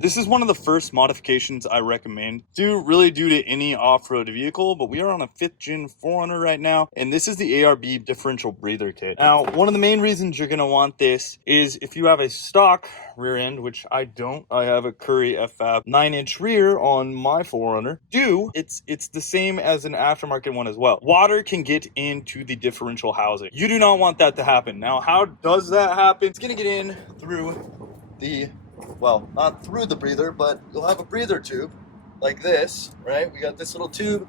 This is one of the first modifications I recommend due to any off-road vehicle, but we are on a 5th gen 4Runner right now, and this is the ARB Differential Breather Kit. Now, one of the main reasons you're going to want this is if you have a stock rear end, which I don't. I have a Curry FF 9-inch rear on my 4Runner. It's the same as an aftermarket one as well. Water can get into the differential housing. You do not want that to happen. Now, how does that happen? It's going to get in through the, well, not through the breather, but you'll have a breather tube like this, right? We got this little tube,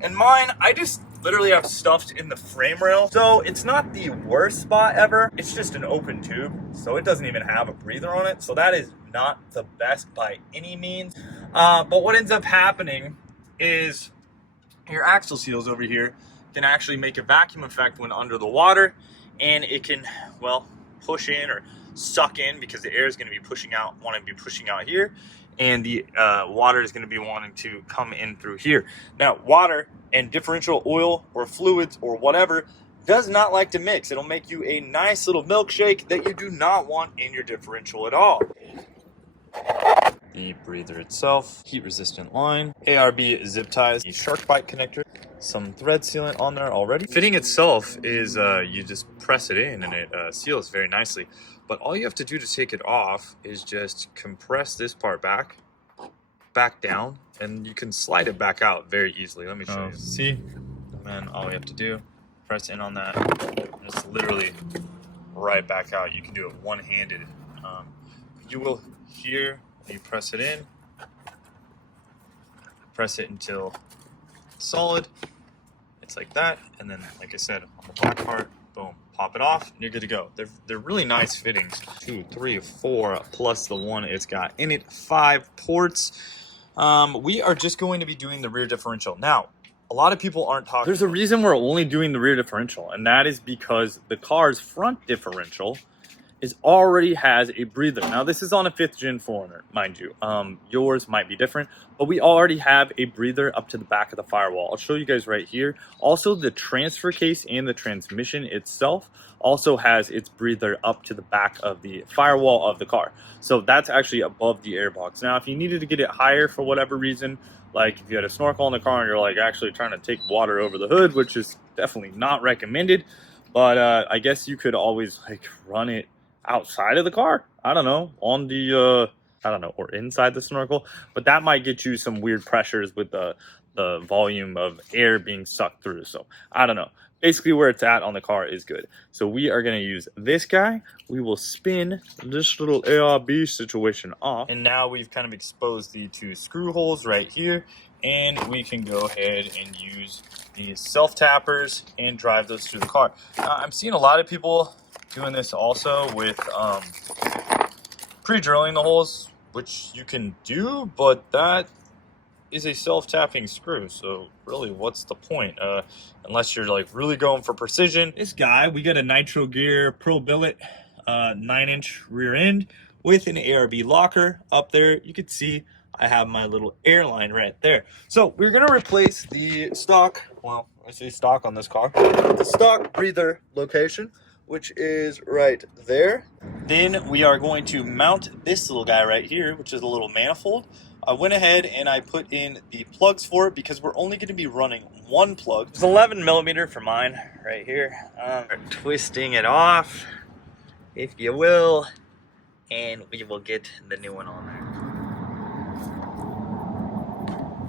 and mine, I just literally have stuffed in the frame rail. So it's not the worst spot ever. It's just an open tube, so it doesn't even have a breather on it. So that is not the best by any means. But what ends up happening is your axle seals over here can actually make a vacuum effect when under the water, and it can, well, push in or suck in because the air is going to be pushing out here, and the water is going to be wanting to come in through here. Now, water and differential oil or fluids or whatever does not like to mix. It'll make you a nice little milkshake that you do not want in your differential at all. The breather itself, heat resistant line, ARB zip ties, the shark bite connector, some thread sealant on there already. Fitting itself is you just press it in and it seals very nicely. But all you have to do to take it off is just compress this part back down, and you can slide it back out very easily. Let me show you. See? And then all we have to do, press in on that, and it's literally right back out. You can do it one-handed. You will hear you press it in, press it until it's solid. It's like that, and then, like I said, on the black part, boom, pop it off, and you're good to go. They're really nice fittings. 2, 3, 4, plus the one it's got in it, 5 ports. We are just going to be doing the rear differential. Now, a lot of people aren't talking. There's a reason we're only doing the rear differential, and that is because the car's front differential already has a breather. Now, this is on a 5th gen 4Runner, mind you. Yours might be different, but we already have a breather up to the back of the firewall. I'll show you guys right here. Also, the transfer case and the transmission itself also has its breather up to the back of the firewall of the car. So that's actually above the airbox. Now, if you needed to get it higher for whatever reason, like if you had a snorkel in the car and you're like actually trying to take water over the hood, which is definitely not recommended, but I guess you could always like run it outside of the car, I don't know, on the or inside the snorkel, but that might get you some weird pressures with the volume of air being sucked through. So I don't know, basically where it's at on the car is good. So we are going to use this guy. We will spin this little ARB situation off, and now we've kind of exposed the 2 screw holes right here, and we can go ahead and use these self tappers and drive those through the car. Now, I'm seeing a lot of people doing this also with pre-drilling the holes, which you can do, but that is a self-tapping screw, so really what's the point, unless you're like really going for precision. This guy, we got a Nitro Gear Pro Billet 9-inch rear end with an ARB locker up there. You can see I have my little airline right there. So we're gonna replace the stock, well, I say stock on this car, the stock breather location, which is right there. Then we are going to mount this little guy right here, which is a little manifold. I went ahead and I put in the plugs for it because we're only going to be running one plug. It's 11 millimeter for mine right here. Twisting it off, if you will, and we will get the new one on there.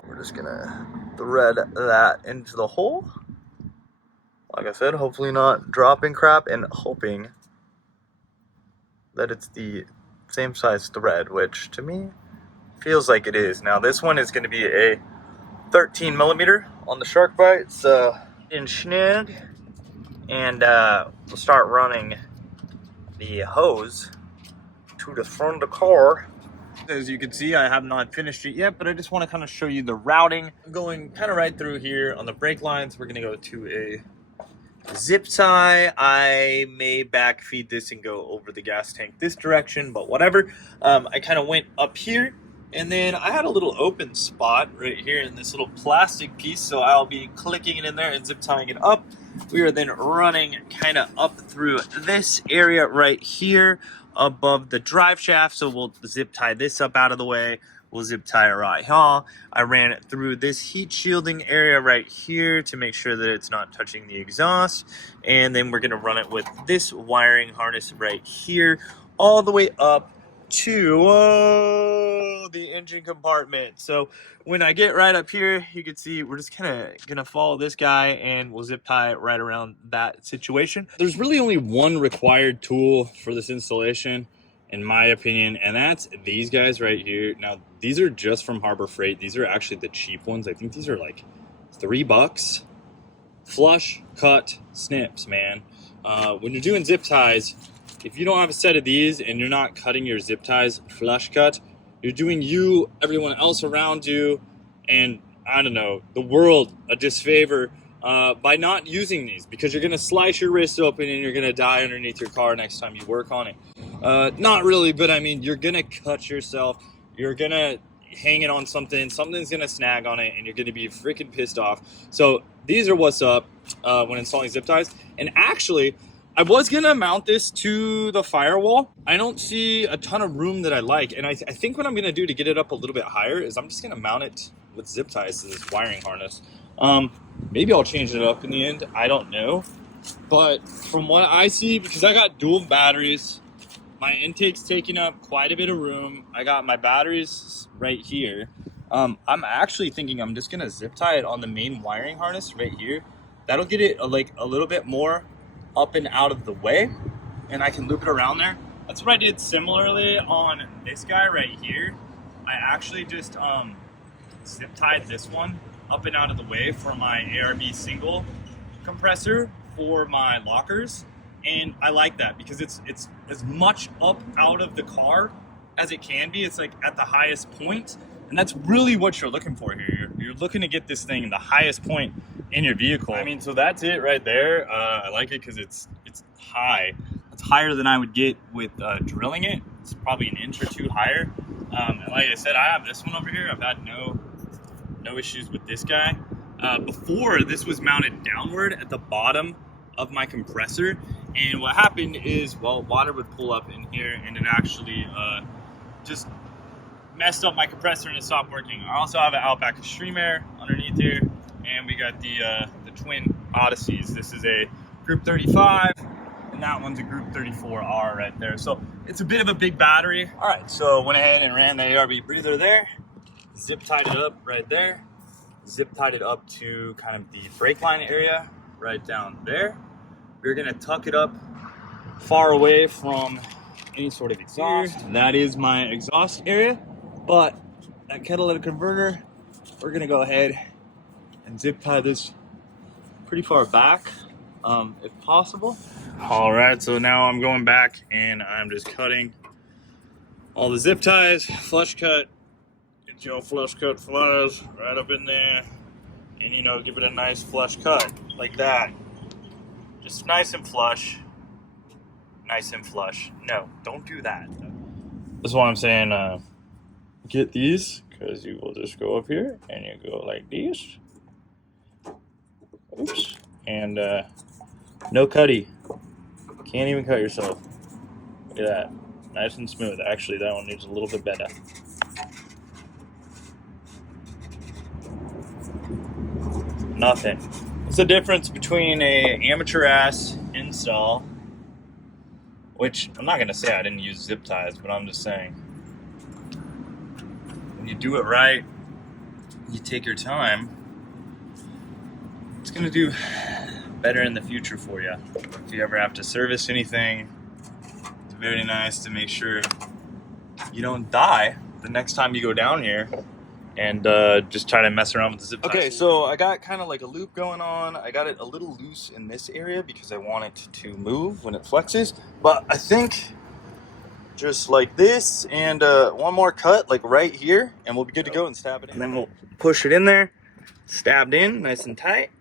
We're just gonna thread that into the hole. Like I said, hopefully not dropping crap, and hoping that it's the same size thread, which to me feels like it is. Now this one is going to be a 13 millimeter on the shark bite. It's in snug, and we'll start running the hose to the front of the car. As you can see, I have not finished it yet, but I just want to kind of show you the routing. I'm going kind of right through here on the brake lines. We're going to go to a zip tie. I may backfeed this and go over the gas tank this direction, but whatever. I kind of went up here, and then I had a little open spot right here in this little plastic piece, so I'll be clicking it in there and zip tying it up. We are then running kind of up through this area right here above the drive shaft. So we'll zip tie this up out of the way. We'll zip tie it right here. I ran it through this heat shielding area right here to make sure that it's not touching the exhaust. And then we're gonna run it with this wiring harness right here, all the way up to the engine compartment. So when I get right up here, you can see we're just kind of gonna follow this guy and we'll zip tie it right around that situation. There's really only one required tool for this installation, in my opinion, and that's these guys right here. Now, these are just from Harbor Freight. These are actually the cheap ones. I think these are like $3. Flush cut snips, man. When you're doing zip ties, if you don't have a set of these and you're not cutting your zip ties flush cut, you're doing you, everyone else around you, and I don't know, the world a disfavor by not using these, because you're gonna slice your wrist open and you're gonna die underneath your car next time you work on it. Not really, but I mean, you're gonna cut yourself, you're gonna hang it on something, something's gonna snag on it, and you're gonna be freaking pissed off. So these are what's up when installing zip ties. And actually, I was gonna mount this to the firewall. I don't see a ton of room that I like, and I think what I'm gonna do to get it up a little bit higher is I'm just gonna mount it with zip ties to this wiring harness. Maybe I'll change it up in the end, I don't know. But from what I see, because I got dual batteries, my intake's taking up quite a bit of room. I got my batteries right here. I'm actually thinking I'm just gonna zip tie it on the main wiring harness right here. That'll get it like a little bit more up and out of the way, and I can loop it around there. That's what I did similarly on this guy right here. I actually just zip tied this one up and out of the way for my ARB single compressor for my lockers, and I like that because it's as much up out of the car as it can be. It's like at the highest point, and that's really what you're looking for here. You're looking to get this thing the highest point in your vehicle. I mean, so that's it right there. I like it because it's high. It's higher than I would get with drilling it. It's probably an inch or two higher. And like I said, I have this one over here. I've had no issues with this guy. Before, this was mounted downward at the bottom of my compressor, and what happened is, well, water would pull up in here and it actually just messed up my compressor and it stopped working. I also have an Outback Extreme Air underneath here, and we got the twin Odysseys. This is a Group 35, and that one's a Group 34R right there. So it's a bit of a big battery. All right, so went ahead and ran the ARB breather there, zip tied it up right there, zip tied it up to kind of the brake line area right down there. We're gonna tuck it up far away from any sort of exhaust. That is my exhaust area, but that catalytic converter, we're gonna go ahead and zip tie this pretty far back, if possible. All right, so now I'm going back and I'm just cutting all the zip ties, flush cut. Get your flush cut flush right up in there, and you know, give it a nice flush cut like that. Just nice and flush. Nice and flush. No, don't do that. That's why I'm saying get these, because you will just go up here and you go like this. Oops. And no cutty. Can't even cut yourself. Look at that. Nice and smooth. Actually, that one needs a little bit better. Nothing. What's the difference between a amateur ass install, which I'm not gonna say I didn't use zip ties, but I'm just saying, when you do it right, you take your time, it's gonna do better in the future for you. If you ever have to service anything, it's very nice to make sure you don't die the next time you go down here and just try to mess around with the zip ties. Okay, so I got kind of like a loop going on. I got it a little loose in this area because I want it to move when it flexes, but I think just like this and one more cut like right here, and we'll be good to go and stab it in. And then we'll push it in there, stabbed in nice and tight.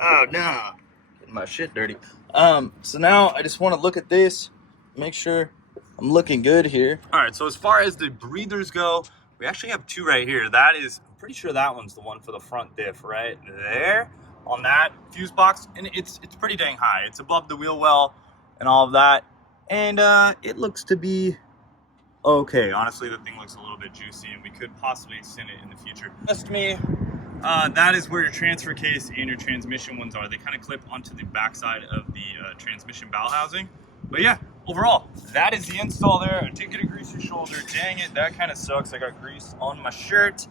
Oh no, getting my shit dirty. So now I just want to look at this, make sure I'm looking good here. All right, so as far as the breathers go, we actually have two right here. That is, I'm pretty sure that one's the one for the front diff right there on that fuse box, and it's pretty dang high. It's above the wheel well and all of that. And it looks to be okay. Honestly, the thing looks a little bit juicy, and we could possibly extend it in the future. Trust me, that is where your transfer case and your transmission ones are. They kind of clip onto the backside of the transmission bowel housing. But yeah, overall, that is the install there. I did get a greasy shoulder. Dang it, that kind of sucks. I got grease on my shirt.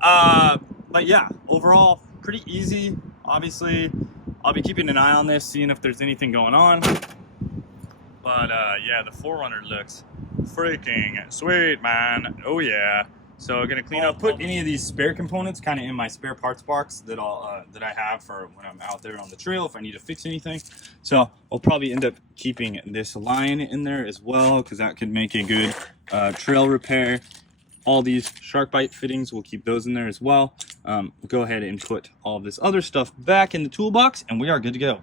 But yeah, overall, pretty easy. Obviously, I'll be keeping an eye on this, seeing if there's anything going on. But yeah, the 4Runner looks freaking sweet, man. Oh yeah. So I'm gonna clean up, put any of these spare components kind of in my spare parts box that I have for when I'm out there on the trail if I need to fix anything. So I'll probably end up keeping this line in there as well, because that could make a good trail repair. All these shark bite fittings, we'll keep those in there as well. We'll go ahead and put all of this other stuff back in the toolbox, and we are good to go.